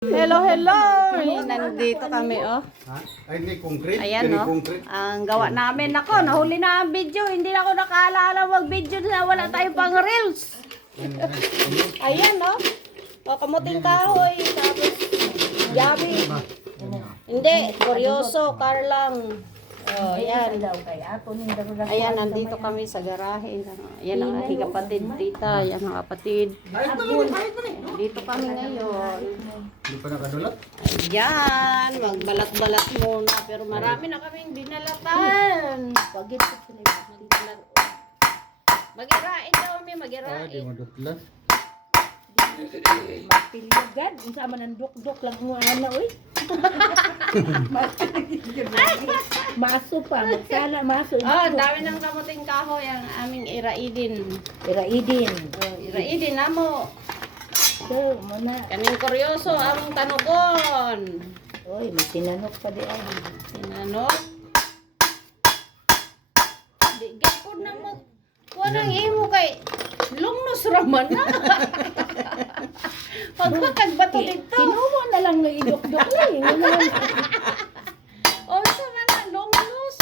Hello, hello! Nandito kami, oh. Ha? Ay, hindi concrete. Ayan, Hindi oh. concrete. Ang gawa namin. Ako, nahuli na ang video. Hindi na ako nakaalala mag-video na wala tayong pang reels. Ayan, oh. O, kamuting kahoy. Tapos, yabi. Hindi, kuryoso, car lang. Oh, ayan. Ayan, nandito kami sa garahe. Ayan ang aking kapatid, tita. Ayan ang kapatid. Dito kami ngayon. Hindi pa nakadulat? Ayan, magbalat-balat muna. Pero marami na kaming binalatan. Mag-irain daw, may Ah, di mag-irain. madutlan. Magpilagad, unsa man ang duk-duk lang mo ana oy. Maso pa, magsala maso. Oh, ang dami ng kamuting kahoy ang aming iraidin. Iraidin. Oh, iraidin na mo. So, muna. Kaming kuryoso, among tanugon. Oy, may tinanok pa di ay. Sinano? Di gapon na mo. Kuha ng imo kay lungnos raman na. Pagkakagbato dito. Kinuha na lang ng iduk-duk ni. O sa man lungnos.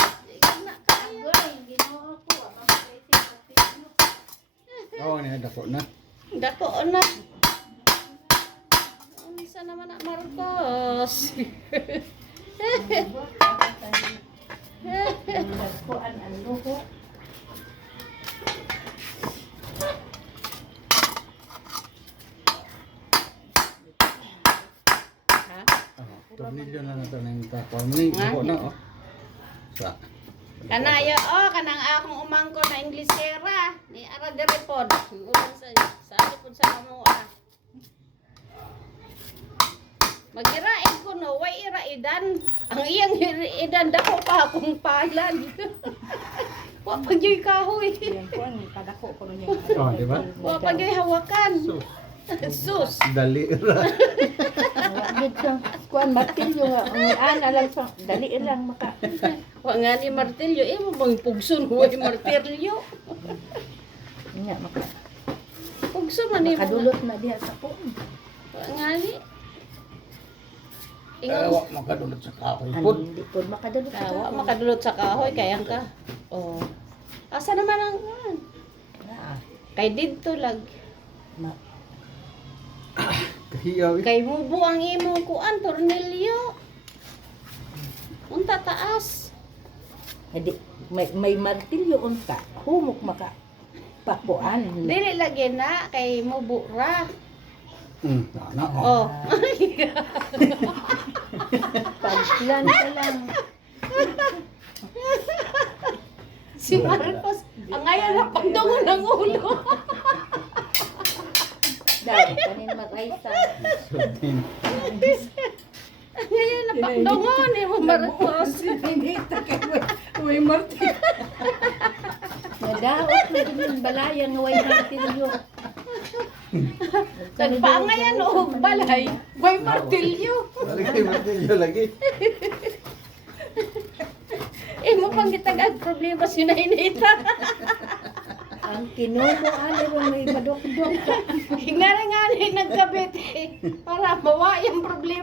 Na kayo. Oo, niya dako na. Dako na. Unsa naman na Marcos. Kuan ang luho. Ha? Oh, 2 million na nato ng kapwa. Muli, dako na, oh. Sa. Kanayo kanang akong umangko na Inglesera ni ara dere pod. Ulan sa pod sa amoa. Magiraid ko no, way iraidan. Ang iyang iraidan dako pa akong palan. Wa pagyoy kahoy. Yan kuan kadako ko niya. Oh, di ba? Wa pagyoy hawakan. So, Sus. dali ra. Gid sa kuan martilyo nga ang ana lang sa dali lang maka. Wa nga ni martilyo imo bang pugson way martilyo. Nya maka. Pugson man imo. Kadulot na diha sa kuan. Wa nga ni. Eh, Ingon wa makadulot sa kahoy pod. Hindi po makadulot sa Kawa, kuan. makadulot sa kahoy, kayang ka. Oh. Asa naman ang kuan? Ah, Kay didto lag. ma Kahiyaw. Kay mubo ang imong kuan, tornilyo. Unta taas. Hindi, may martilyo unta. Humok maka pakuan. Dili lagi na, kay mubo ra. Na, oh. Oh. Pagplan ka lang. Si Marcos, ang ngayon na pagdungo ng ulo. Dahil kanin mataysa. So, din. Ang ngayon na pagdungo ni mo Marcos. Hindi ito may martilyo. Nadaot na din yung balayan nga may martilyo. Nagpaangayan o balay, may martilyo. Lagi martilyo lagi. Mo pang gitagag problema si Nainita. Ang kinumo ano yung may madok-dok. Nga nga nagkabit para mawa yung problema.